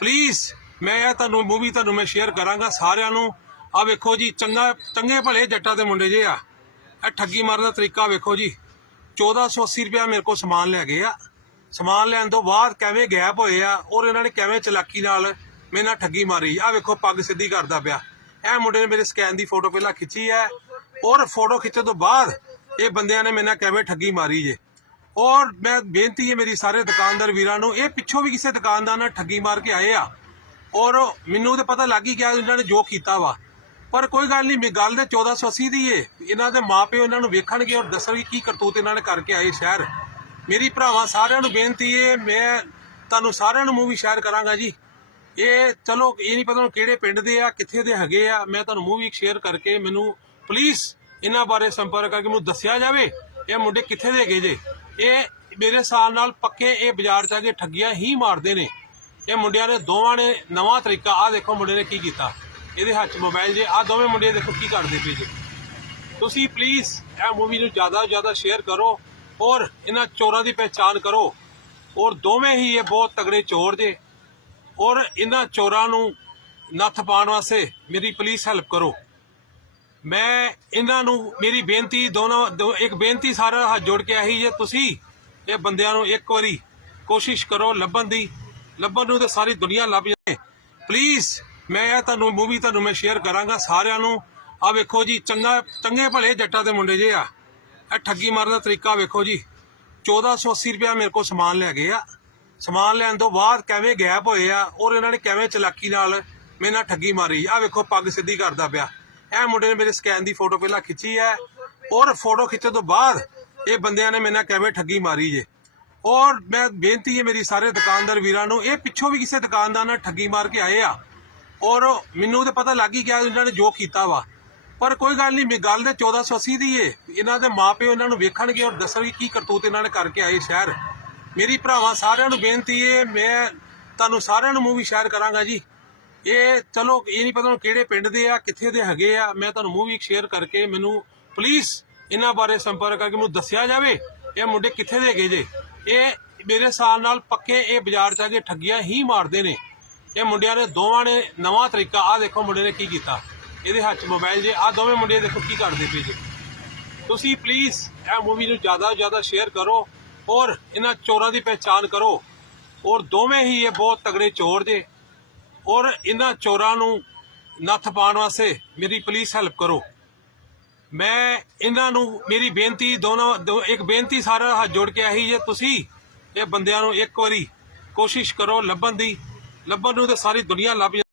Please ਮੈਂ ਇਹ ਤੁਹਾਨੂੰ ਮੂਵੀ ਤੁਹਾਨੂੰ ਮੈਂ ਸ਼ੇਅਰ ਕਰਾਂਗਾ ਸਾਰਿਆਂ ਨੂੰ। ਆ ਵੇਖੋ ਜੀ, ਚੰਗਾ, ਚੰਗੇ ਭਲੇ ਜੱਟਾਂ ਦੇ ਮੁੰਡੇ ਜੇ ਆ। ਇਹ ਠੱਗੀ ਮਾਰਨ ਦਾ ਤਰੀਕਾ ਵੇਖੋ ਜੀ। 1480 ਰੁਪਇਆ ਮੇਰੇ ਕੋਲ ਸਮਾਨ ਲੈ ਗਏ ਆ। ਸਮਾਨ ਲੈਣ ਤੋਂ ਬਾਅਦ ਕਿਵੇਂ ਗੈਪ ਹੋਏ ਆ ਔਰ ਇਹਨਾਂ ਨੇ ਕਿਵੇਂ ਚਲਾਕੀ ਨਾਲ ਮੇਰੇ ਨਾਲ ਠੱਗੀ ਮਾਰੀ। ਆ ਵੇਖੋ, ਪੱਗ ਸਿੱਧੀ ਕਰਦਾ ਪਿਆ। ਇਹ ਮੁੰਡੇ ਨੇ ਮੇਰੇ ਸਕੈਨ ਦੀ ਫੋਟੋ ਪਹਿਲਾਂ ਖਿੱਚੀ ਹੈ ਔਰ ਫੋਟੋ ਖਿੱਚਣ ਤੋਂ ਬਾਅਦ ਇਹ ਬੰਦਿਆਂ ਨੇ ਮੇਰੇ ਨਾਲ ਕਿਵੇਂ ਠੱਗੀ ਮਾਰੀ ਜੇ। ਔਰ ਮੈਂ ਬੇਨਤੀ ਹੈ ਮੇਰੀ ਸਾਰੇ ਦੁਕਾਨਦਾਰ ਵੀਰਾਂ ਨੂੰ, ਇਹ ਪਿੱਛੋਂ ਵੀ ਕਿਸੇ ਦੁਕਾਨਦਾਰ ਨਾਲ ਠੱਗੀ ਮਾਰ ਕੇ ਆਏ ਆ ਔਰ ਮੈਨੂੰ ਤਾਂ ਪਤਾ ਲੱਗ ਹੀ ਗਿਆ ਇਹਨਾਂ ਨੇ ਜੋ ਕੀਤਾ ਵਾ। ਪਰ ਕੋਈ ਗੱਲ ਨਹੀਂ, ਮੇ ਗੱਲ ਤੇ 1480 ਦੀ ਏ। ਇਹਨਾਂ ਦੇ ਮਾਪਿਓ ਇਹਨਾਂ ਨੂੰ ਵੇਖਣਗੇ ਔਰ ਦੱਸਣਗੇ ਕੀ ਕਰਤੂਤ ਇਹਨਾਂ ਨੇ ਕਰਕੇ ਆਏ ਸ਼ਹਿਰ। ਮੇਰੀ ਭਰਾਵਾਂ ਸਾਰਿਆਂ ਨੂੰ ਬੇਨਤੀ ਏ, ਮੈਂ ਤੁਹਾਨੂੰ ਸਾਰਿਆਂ ਨੂੰ ਮੂਵੀ ਸ਼ੇਅਰ ਕਰਾਂਗਾ ਜੀ। ਇਹ ਚਲੋ, ਇਹ ਨਹੀਂ ਪਤਾ ਹੁਣ ਕਿਹੜੇ ਪਿੰਡ ਦੇ ਆ, ਕਿੱਥੇ ਦੇ ਹੈਗੇ ਆ। ਮੈਂ ਤੁਹਾਨੂੰ ਮੂਵੀ ਸ਼ੇਅਰ ਕਰਕੇ ਮੈਨੂੰ ਪਲੀਜ਼ ਇਹਨਾਂ ਬਾਰੇ ਸੰਪਰਕ ਕਰਕੇ ਮੈਨੂੰ ਦੱਸਿਆ ਜਾਵੇ। ਇਹ ਮੁੰਡੇ ਕਿੱਥੇ ਦੇ ਗਏ ਜੇ? ਇਹ ਮੇਰੇ ਸਾਲ ਨਾਲ ਪੱਕੇ ਇਹ ਬਾਜ਼ਾਰ ਚ ਆ ਕੇ ਠੱਗੀਆਂ ਹੀ ਮਾਰਦੇ ਨੇ। ਇਹ ਮੁੰਡਿਆਂ ਨੇ ਦੋਵਾਂ ਨੇ ਨਵਾਂ ਤਰੀਕਾ ਆ ਦੇਖੋ ਮੁੰਡੇ ਨੇ ਕੀ ਕੀਤਾ। ਇਹਦੇ ਹੱਥ 'ਚ ਮੋਬਾਈਲ ਜੇ ਆ ਦੋਵੇਂ ਮੁੰਡੇ ਦੇਖੋ ਕੀ ਕਰਦੇ ਪਏ ਜੇ। ਤੁਸੀਂ ਪਲੀਜ਼ ਇਹ ਮੂਵੀ ਨੂੰ ਜ਼ਿਆਦਾ ਤੋਂ ਜ਼ਿਆਦਾ ਸ਼ੇਅਰ ਕਰੋ ਔਰ ਇਹਨਾਂ ਚੋਰਾਂ ਦੀ ਪਹਿਚਾਣ ਕਰੋ। ਔਰ ਦੋਵੇਂ ਹੀ ਇਹ ਬਹੁਤ ਤਗੜੇ ਚੋਰ ਜੇ। ਔਰ ਇਹਨਾਂ ਚੋਰਾਂ ਨੂੰ ਨੱਥ ਪਾਉਣ ਵਾਸਤੇ ਮੇਰੀ ਪਲੀਜ਼ ਹੈਲਪ ਕਰੋ। ਮੈਂ ਇਹਨਾਂ ਨੂੰ ਮੇਰੀ ਬੇਨਤੀ ਦੋਨੋਂ ਦੋ- ਇੱਕ ਬੇਨਤੀ ਸਾਰਾ ਹੱਥ ਜੋੜ ਕੇ ਆਹੀ ਜੇ ਤੁਸੀਂ ਇਹ ਬੰਦਿਆਂ ਨੂੰ ਇੱਕ ਵਾਰੀ ਕੋਸ਼ਿਸ਼ ਕਰੋ ਲੱਭਣ ਦੀ। ਲੱਭਣ ਨੂੰ ਤੇ ਸਾਰੀ ਦੁਨੀਆ ਲੱਭ ਜਾਏ ਪਲੀਜ਼ ਮੈਂ ਇਹ ਤੁਹਾਨੂੰ ਮੂਵੀ ਤੁਹਾਨੂੰ ਮੈਂ ਸ਼ੇਅਰ ਕਰਾਂਗਾ ਸਾਰਿਆਂ ਨੂੰ। ਆ ਵੇਖੋ ਜੀ, ਚੰਗਾ, ਚੰਗੇ ਭਲੇ ਜੱਟਾਂ ਦੇ ਮੁੰਡੇ ਜੇ ਆ। ਇਹ ਠੱਗੀ ਮਾਰਨ ਦਾ ਤਰੀਕਾ ਵੇਖੋ ਜੀ। 1480 ਰੁਪਇਆ ਮੇਰੇ ਕੋਲ ਸਮਾਨ ਲੈ ਗਏ ਆ। ਸਮਾਨ ਲੈਣ ਤੋਂ ਬਾਅਦ ਕਿਵੇਂ ਗੈਪ ਹੋਏ ਆ ਔਰ ਇਹਨਾਂ ਨੇ ਕਿਵੇਂ ਚਲਾਕੀ ਨਾਲ ਮੇਰੇ ਨਾਲ ਠੱਗੀ ਮਾਰੀ। ਆ ਵੇਖੋ ਪੱਗ ਸਿੱਧੀ ਕਰਦਾ ਪਿਆ। ਇਹ ਮੁੰਡੇ ਨੇ ਮੇਰੇ ਸਕੈਨ ਦੀ ਫੋਟੋ ਪਹਿਲਾਂ ਖਿੱਚੀ ਹੈ ਔਰ ਫੋਟੋ ਖਿੱਚਣ ਤੋਂ ਬਾਅਦ ਇਹ ਬੰਦਿਆਂ ਨੇ ਮੇਰੇ ਨਾਲ ਕਿਵੇਂ ਠੱਗੀ ਮਾਰੀ ਜੇ। ਔਰ ਮੈਂ ਬੇਨਤੀ ਹੈ ਮੇਰੀ ਸਾਰੇ ਦੁਕਾਨਦਾਰ ਵੀਰਾਂ ਨੂੰ, ਇਹ ਪਿੱਛੋਂ ਵੀ ਕਿਸੇ ਦੁਕਾਨਦਾਰ ਨਾਲ ਠੱਗੀ ਮਾਰ ਕੇ ਆਏ ਆ। ਔਰ ਮੈਨੂੰ ਤਾਂ ਪਤਾ ਲੱਗ ਹੀ ਗਿਆ ਇਹਨਾਂ ਨੇ ਜੋ ਕੀਤਾ ਵਾ। ਪਰ ਕੋਈ ਗੱਲ ਨਹੀਂ, ਮੇ ਗੱਲ ਤੇ 1480 ਦੀ ਏ। ਇਹਨਾਂ ਦੇ ਮਾਪਿਓ ਇਹਨਾਂ ਨੂੰ ਵੇਖਣਗੇ ਔਰ ਦੱਸਣਗੇ ਕੀ ਕਰਤੂਤ ਇਹਨਾਂ ਨੇ ਕਰਕੇ ਆਏ ਸ਼ਹਿਰ। ਮੇਰੀ ਭਰਾਵਾਂ ਸਾਰਿਆਂ ਨੂੰ ਬੇਨਤੀ ਏ, ਮੈਂ ਤੁਹਾਨੂੰ ਸਾਰਿਆਂ ਨੂੰ ਮੂਵੀ ਸ਼ੇਅਰ ਕਰਾਂਗਾ ਜੀ। ਇਹ ਚਲੋ, ਇਹ ਨਹੀਂ ਪਤਾ ਹੁਣ ਕਿਹੜੇ ਪਿੰਡ ਦੇ ਆ, ਕਿੱਥੇ ਦੇ ਹੈਗੇ ਆ। ਮੈਂ ਤੁਹਾਨੂੰ ਮੂਵੀ ਸ਼ੇਅਰ ਕਰਕੇ ਮੈਨੂੰ ਪਲੀਜ਼ ਇਹਨਾਂ ਬਾਰੇ ਸੰਪਰਕ ਕਰਕੇ ਮੈਨੂੰ ਦੱਸਿਆ ਜਾਵੇ, ਇਹ ਮੁੰਡੇ ਕਿੱਥੇ ਦੇ ਹੈਗੇ ਜੇ। ਇਹ ਮੇਰੇ ਹਿਸਾਬ ਨਾਲ ਪੱਕੇ ਇਹ ਬਾਜ਼ਾਰ ਚ ਆ ਕੇ ਠੱਗੀਆਂ ਹੀ ਮਾਰਦੇ ਨੇ। ਇਹ ਮੁੰਡਿਆਂ ਨੇ ਦੋਵਾਂ ਨੇ ਨਵਾਂ ਤਰੀਕਾ ਆ ਦੇਖੋ ਮੁੰਡੇ ਨੇ ਕੀ ਕੀਤਾ। ਇਹਦੇ ਹੱਥ 'ਚ ਮੋਬਾਈਲ ਜੇ ਆ ਦੋਵੇਂ ਮੁੰਡੇ ਦੇਖੋ ਕੀ ਕਰਦੇ ਪਏ ਜੇ। ਤੁਸੀਂ ਪਲੀਜ਼ ਇਹ ਮੂਵੀ ਨੂੰ ਜ਼ਿਆਦਾ ਤੋਂ ਜ਼ਿਆਦਾ ਸ਼ੇਅਰ ਕਰੋ ਔਰ ਇਹਨਾਂ ਚੋਰਾਂ ਦੀ ਪਹਿਚਾਣ ਕਰੋ। ਔਰ ਦੋਵੇਂ ਹੀ ਇਹ ਬਹੁਤ ਤਗੜੇ ਚੋਰ ਜੇ। ਔਰ ਇਹਨਾਂ ਚੋਰਾਂ ਨੂੰ ਨੱਥ ਪਾਉਣ ਵਾਸਤੇ ਮੇਰੀ ਪਲੀਜ਼ ਹੈਲਪ ਕਰੋ। ਮੈਂ ਇਹਨਾਂ ਨੂੰ ਮੇਰੀ ਬੇਨਤੀ ਦੋਨੋਂ ਦੋ- ਇੱਕ ਬੇਨਤੀ ਸਾਰਾ ਹੱਥ ਜੋੜ ਕੇ ਆਹੀ ਜੇ ਤੁਸੀਂ ਇਹ ਬੰਦਿਆਂ ਨੂੰ ਇੱਕ ਵਾਰੀ ਕੋਸ਼ਿਸ਼ ਕਰੋ ਲੱਭਣ ਦੀ। ਲੱਭਣ ਨੂੰ ਤਾਂ ਸਾਰੀ ਦੁਨੀਆ ਲੱਭ